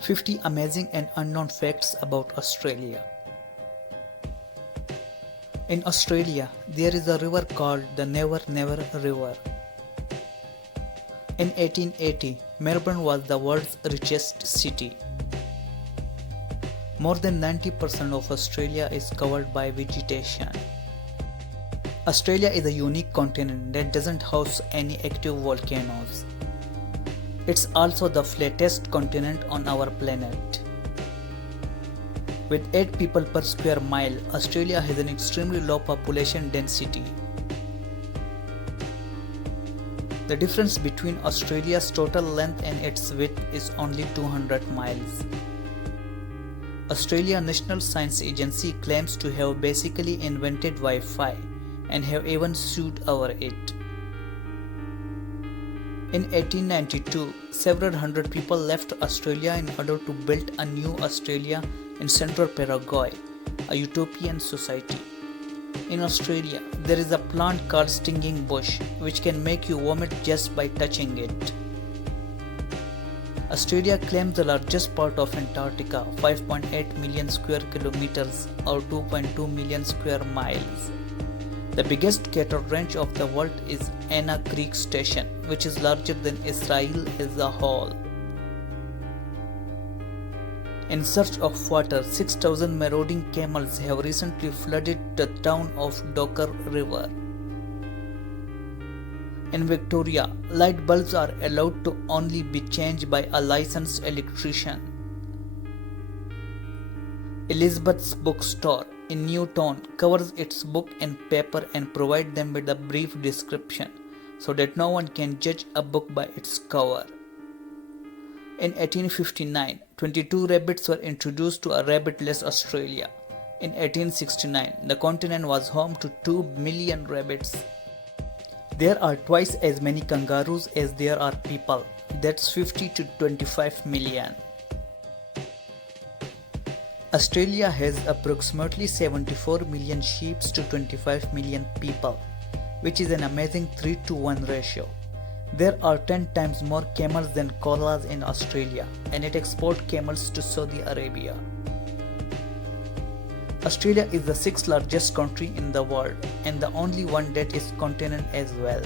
50 amazing and unknown facts about Australia. In Australia, there is a river called the Never Never River. In 1880, Melbourne was the world's richest city. More than 90% of Australia is covered by vegetation. Australia is a unique continent that doesn't house any active volcanoes. It's also the flattest continent on our planet. With 8 people per square mile, Australia has an extremely low population density. The difference between Australia's total length and its width is only 200 miles. Australia National Science Agency claims to have basically invented Wi-Fi and have even sued over it. In 1892, several hundred people left Australia in order to build a new Australia in central Paraguay, a utopian society. In Australia, there is a plant called stinging bush which can make you vomit just by touching it. Australia claims the largest part of Antarctica, 5.8 million square kilometers or 2.2 million square miles. The biggest cattle range of the world is Anna Creek Station, which is larger than Israel as a whole. In search of water, 6,000 marauding camels have recently flooded the town of Docker River. In Victoria, light bulbs are allowed to only be changed by a licensed electrician. Elizabeth's bookstore in Newtown covers its book in paper and provides them with a brief description so that no one can judge a book by its cover. In 1859, 22 rabbits were introduced to a rabbitless Australia. In 1869, the continent was home to 2 million rabbits. There are twice as many kangaroos as there are people. That's 50 to 25 million. Australia has approximately 74 million sheep to 25 million people, which is an amazing 3 to 1 ratio. There are 10 times more camels than koalas in Australia, and it exports camels to Saudi Arabia. Australia is the 6th largest country in the world and the only one that is continent as well.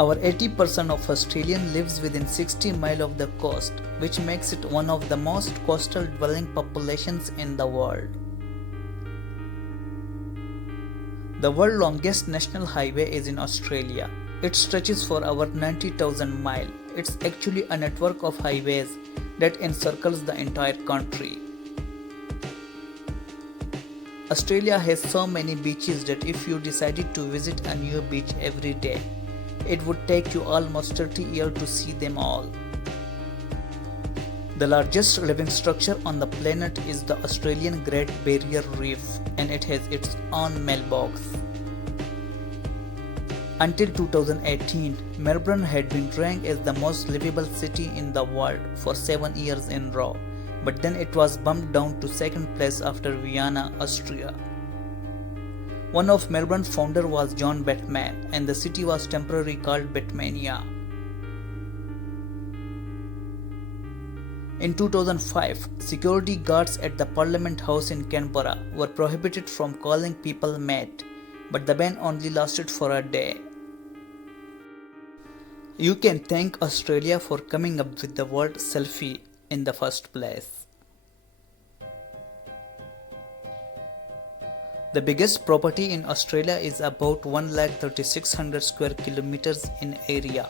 Our 80% of Australians lives within 60 miles of the coast, which makes it one of the most coastal dwelling populations in the world. The world's longest national highway is in Australia. It stretches for over 90,000 miles. It's actually a network of highways that encircles the entire country. Australia has so many beaches that if you decided to visit a new beach every day, it would take you almost 30 years to see them all. The largest living structure on the planet is the Australian Great Barrier Reef, and it has its own mailbox. Until 2018, Melbourne had been ranked as the most livable city in the world for 7 years in a row, but then it was bumped down to 2nd place after Vienna, Austria. One of Melbourne's founders was John Batman, and the city was temporarily called Batmania. In 2005, security guards at the Parliament House in Canberra were prohibited from calling people mate, but the ban only lasted for a day. You can thank Australia for coming up with the word selfie in the first place. The biggest property in Australia is about 1,36,000 square kilometers in area,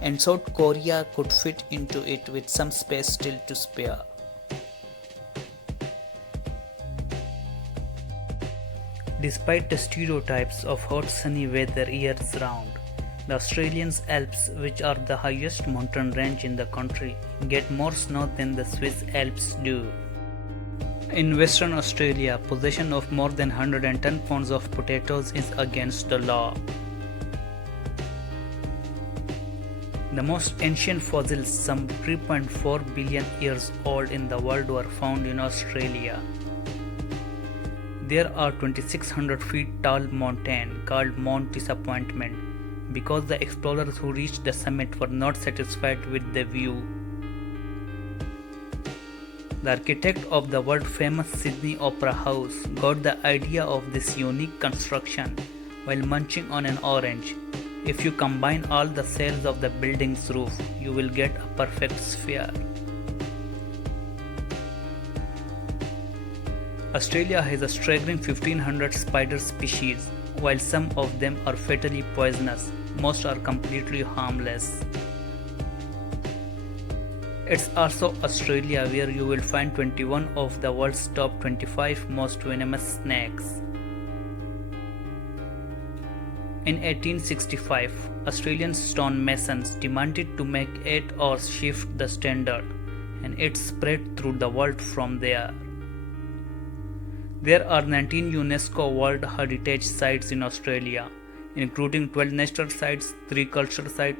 and South Korea could fit into it with some space still to spare. Despite the stereotypes of hot sunny weather years round, the Australian Alps, which are the highest mountain range in the country, get more snow than the Swiss Alps do. In Western Australia, possession of more than 110 pounds of potatoes is against the law. The most ancient fossils, some 3.4 billion years old in the world, were found in Australia. There are 2,600 feet tall mountain called Mount Disappointment, because the explorers who reached the summit were not satisfied with the view. The architect of the world-famous Sydney Opera House got the idea of this unique construction while munching on an orange. If you combine all the cells of the building's roof, you will get a perfect sphere. Australia has a staggering 1500 spider species. While some of them are fatally poisonous, most are completely harmless. It's also Australia where you will find 21 of the world's top 25 most venomous snakes. In 1865, Australian stonemasons demanded to make 8-hour shift the standard, and it spread through the world from there. There are 19 UNESCO World Heritage Sites in Australia, including 12 national sites, 3 cultural sites,